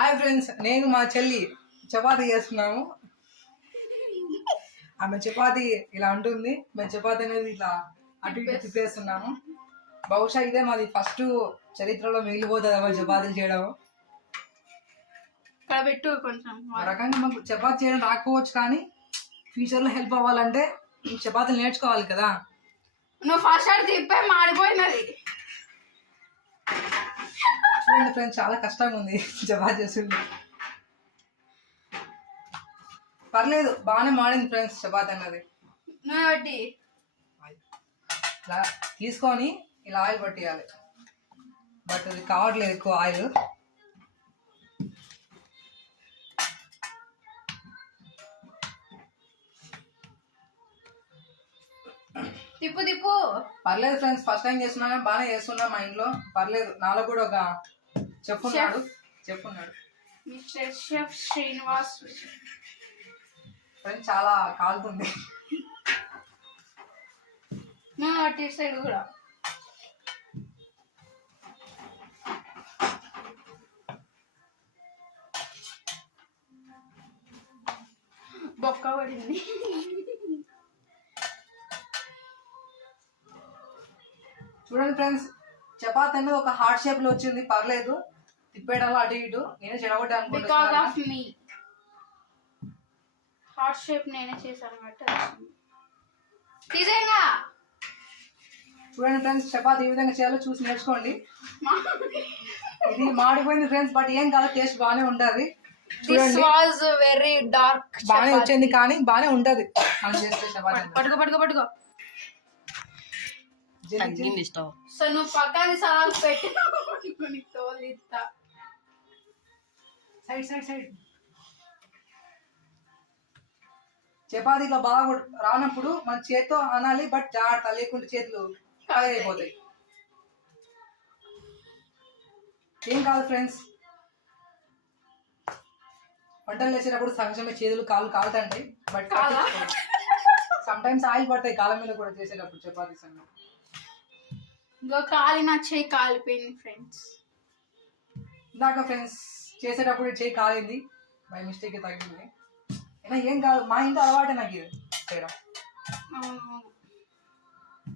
Hi friends నేను మా చెల్లి చపాతీ చేస్తున్నాము. ఆమె చపాతీ ఇలా ఉంటుంది. మేము చపాతీ అనేది ఇట్లా అటు ఇటు తిప్పేస్తున్నాము. బహుశా ఇదే మాది ఫస్ట్ చరిత్రలో మిగిలిపోతుంది అమ్మ చపాతీలు చేయడం పెట్టు కొంచెం ఆ రకంగా మాకు చపాతీ చేయడం రాకపోవచ్చు కానీ ఫ్యూచర్లో హెల్ప్ అవ్వాలంటే చపాతీలు నేర్చుకోవాలి కదా. నువ్వు ఫస్ట్ తిప్పే మాడిపోయినది. చూడండి ఫ్రెండ్స్ చాలా కష్టంగా ఉంది. చపాతీ చేస్తుంది పర్లేదు బాగానే మాడింది ఫ్రెండ్స్ చపాతీ అన్నది. బట్టి ఇలా తీసుకొని ఇలా ఆయిల్ పట్టేయాలి. బట్ అది కావట్లేదు ఎక్కువ ఆయిల్. తిప్పు తిప్పు. పర్లేదు ఫ్రెండ్స్ ఫస్ట్ టైం చేస్తున్నా బాగానే చేస్తున్నా మా ఇంట్లో. పర్లేదు నాలో కూడా ఒక చెఫ్ ఉన్నాడు మిస్టర్ షెఫ్ శ్రీనివాస్ ఫ్రెండ్స్ చాలా కాలుతుంది బట్టి సైడ్ కూడా. బొక్క పడింది. చూడండి ఫ్రెండ్స్ చపాతీ అనేది ఒక హార్ట్ షేప్లో వచ్చింది పర్లేదు. తిప్పేయడంలో అటు ఇటు నేను బికాస్ అనుకుంటున్నాను ఆఫ్ మీ హార్ట్ షేప్ నేనే చేశాను చూడండి ఫ్రెండ్స్ చపాతీ ఏ విధంగా చేయాలో చూసి నేర్చుకోండి. ఇది మాడిపోయింది ఫ్రెండ్స్ బట్ ఏం కాదు టేస్ట్ బాగానే ఉంటది దిస్ చూడండి. వాజ్ వెరీ డార్క్ బాగానే వచ్చింది కానీ బాగానే ఉంటది. మనం చేస్తే చపాతీ. పట్టుకో పట్టుకో పట్టుకో. జల్దీ. సో నువ్వు పక్కన పెట్టి. తోలిస్తా సైడ్ సైడ్ సైడ్. చపాతీలో బాగా ఉడ- రానప్పుడు మన చేత్తో అనాలి బట్ జాగ్రత్త లేకుంటే చేతులు కాలైపోతాయి ఏం కాదు ఫ్రెండ్స్. వంటలు వేసేటప్పుడు సంక్షేమ చేతులు కాళ్ళు కాలుతాయి బట్ కాలా? సమ్ టైమ్స్ ఆయిల్ పడతాయి కాళ్ళ మీద కూడా చేసేటప్పుడు చపాతీస్ అన్న ఇంకో కాలి నా చేయి కాలిపోయింది ఫ్రెండ్స్ ఇందాక ఫ్రెండ్స్ చేసేటప్పుడు చేయి కాలింది. బై మిస్టేక్ తగ్గింది అయినా ఏం కాదు మా ఇంట్లో అలవాటే నాకు ఇది చేయడం.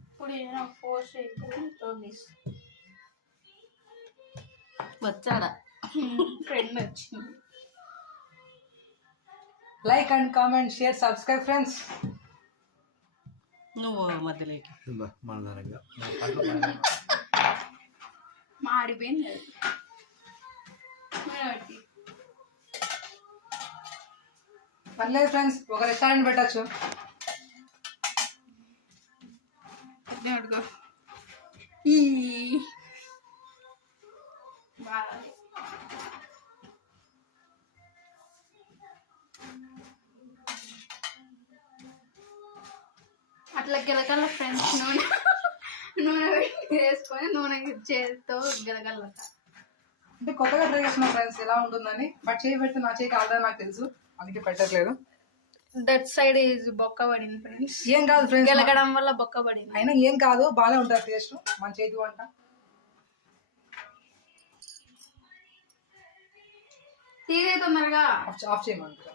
ఇప్పుడు ఏదో ఫోర్స్ వచ్చాడా? ఫ్రెండ్ వచ్చింది. Like and comment share subscribe friends నువ్వు మధ్యలోకి. మాడిపోయింది పర్లేదు ఫ్రెండ్స్ ఒక రెస్టారెంట్ పెట్టచ్చు. ఈ బాగా అట్లా గిలకల్ల ఫ్రెండ్స్ నూనె. నూనె వేసుకొని నూనె చేతితో గిలకల్ల అంటే కొత్తగా ట్రై చేస్తున్నా ఫ్రెండ్స్ ఎలా ఉంటుందని బట్ చేయి పెడితే నా చేయి కాదని నాకు తెలుసు. అందుకే పెట్టట్లేదు. దట్ సైడ్ ఈజ్ బొక్క పడింది ఫ్రెండ్స్ ఏం కాదు ఫ్రెండ్స్ గిలకడం వల్ల బొక్క పడింది. అయినా ఏం కాదు బాగానే ఉంటుంది టేస్ట్ మన చేతి వంట. తీరే తొందరగా. ఆఫ్ ఆఫ్ చేయమంటారు?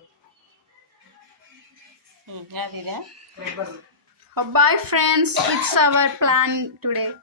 Bye friends, it's our plan today.